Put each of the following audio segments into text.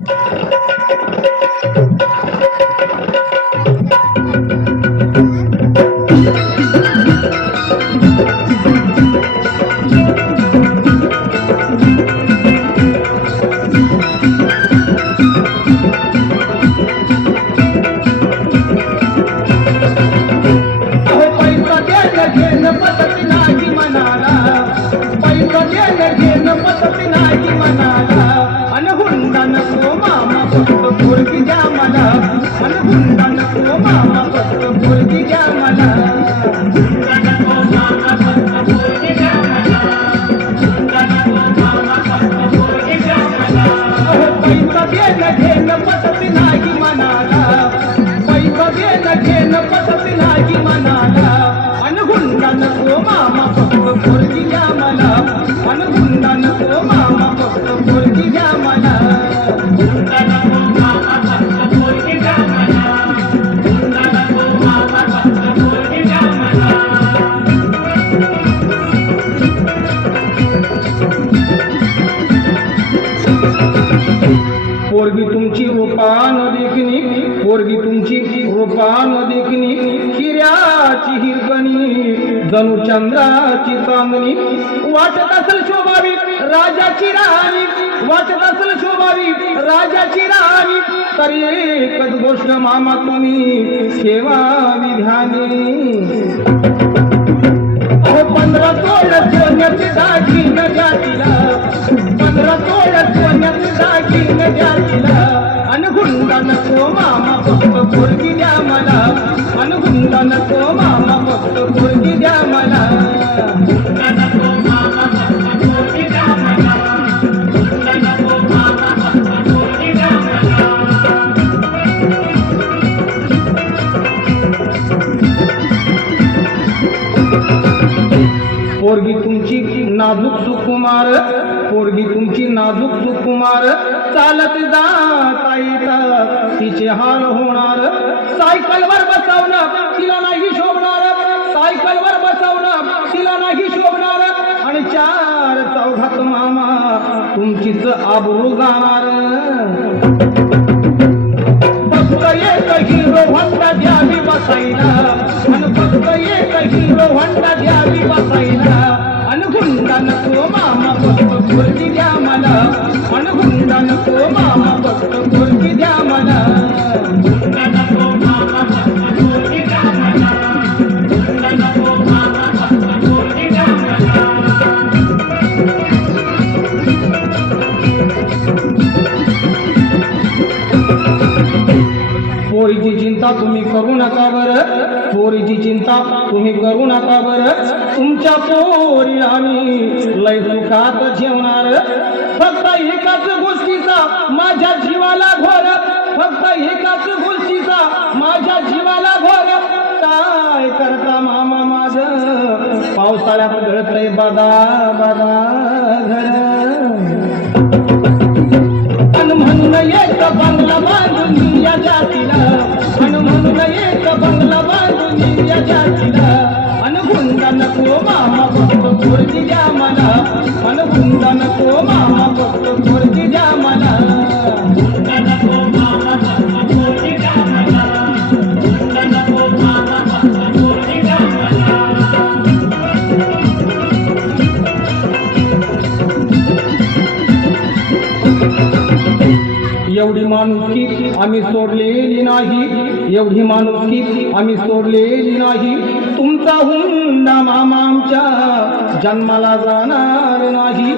पोरगी द्या मला अन हुंडा नको मामा फक्त पोरगी द्या मला हुंडा नको मामा फक्त पोरगी द्या मला हुंडा नको मामा फक्त पोरगी द्या मला पैसा देणं घेणं पटत नाही मनाला पैसा देणं घेणं पटत नाही मनाला अन हुंडा नको मामा फक्त पोरगी द्या मला अन हुंडा नको मामा फक्त पोरगी द्या मला हुंडा नको पोरगी तुमची रूपान देखणी पोरगी तुमची रूपान देखणी हिऱ्याची हिरकणी जणू चंद्राची चांदणी वाटत असेल शोभावी राजाची राणी वाटत असेल शोभावी राजाची राणी तरी एकच गोष्ट मामा तुम्ही ठेवावी ध्यानी 15 तोळ सोन्याची दागिनं द्या तिला 15 तोळ सोन्याची दागिनं द्या तिला अन हुंडा नको मामा फक्त पोरगी द्या मला अन हुंडा नको मामा फक्त पोरगी द्या मला हुंडा नको मामा फक्त पोरगी द्या मला हुंडा नको मामा फक्त पोरगी द्या मला पोरगी तुमची नाजूक सुकुमार पोरगी तुमची नाजूक सुकुमार चालत जाता येतं तिचे हाल होणार सायकलवर बसवणं तिला नाही शोभणार सायकलवर बसवणं तिला नाही शोभणार आणि 4 चौघात मामा तुमचीच आबरू जाणार फक्त एक हिरो होंडा द्यावी बसायला आणि फक्त एक हिरो होंडा द्यावी बसायला अन हुंडा नको मामा फक्त पोरगी द्या मला अन हुंडा नको मामा फक्त पोरगी द्या मला हुंडा नको मामा फक्त पोरगी द्या मला हुंडा नको मामा फक्त पोरगी द्या मला पोरीची चिंता तुम्ही करू नका बरं पोरीची चिंता तुम्ही करू नका बरं तुमच्या पोरी आम्ही लय सुखात ठेवणार फक्त एकाच गोष्टीचा माझ्या जीवाला घोर फक्त एकाच गोष्टीचा माझ्या जीवाला घोर काय करता मामा माझं पावसाळ्यात गळतय बदा बदा घर म्हणून एक बंगला बांधून या जातीला म्हणून एक बंगला बांधून या जातीला अन हुंडा नको मामा फक्त पोरगी द्या मला अन हुंडा नको मामा फक्त पोरगी द्या मला हुंडा नको मामा फक्त पोरगी द्या मला हुंडा नको मामा फक्त पोरगी द्या मला एवढी माणुसकी आम्ही सोडलेली नाही एवढी माणुसकी आम्ही सोडलेली नाही तुमचा हुंडा मामा आमच्या जन्माला जाणार नाही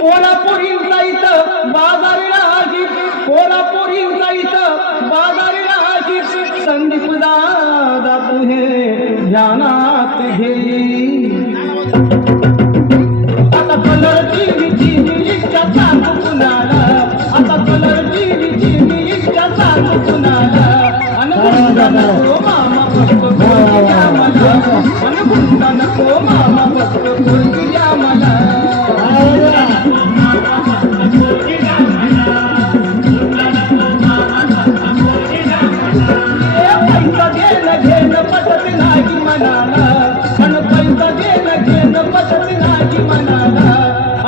कोल्हापुरींचा इथं बाजार नाही कोल्हापुरींचा इथं बाजार नाही संदीप दादा तुहे ध्यानात घेई आता कलरची इच्छा सांगू कुणाला आता कलरची इच्छा सांगू कुणाला अन हुंडा नको मामा फक्त पोरगी द्या मला अन हुंडा नको मामा फक्त पोरगी द्या मला पैसा देणं घेणं पटत नाही मनाला अन पैसा देणं घेणं पटत नाही मनाला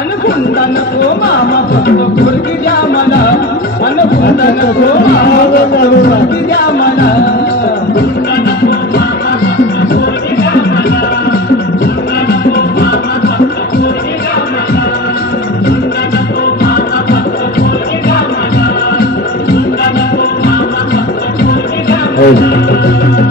अन हुंडा नको मामा फक्त पोरगी द्या मला अन हुंडा नको मामा फक्त पोरगी द्या मला हुंडा नको मामा फक्त पोरगी द्या मला हुंडा नको मामा फक्त पोरगी द्या मला हुंडा नको मामा फक्त पोरगी द्या मला हुंडा नको मामा फक्त पोरगी द्या मला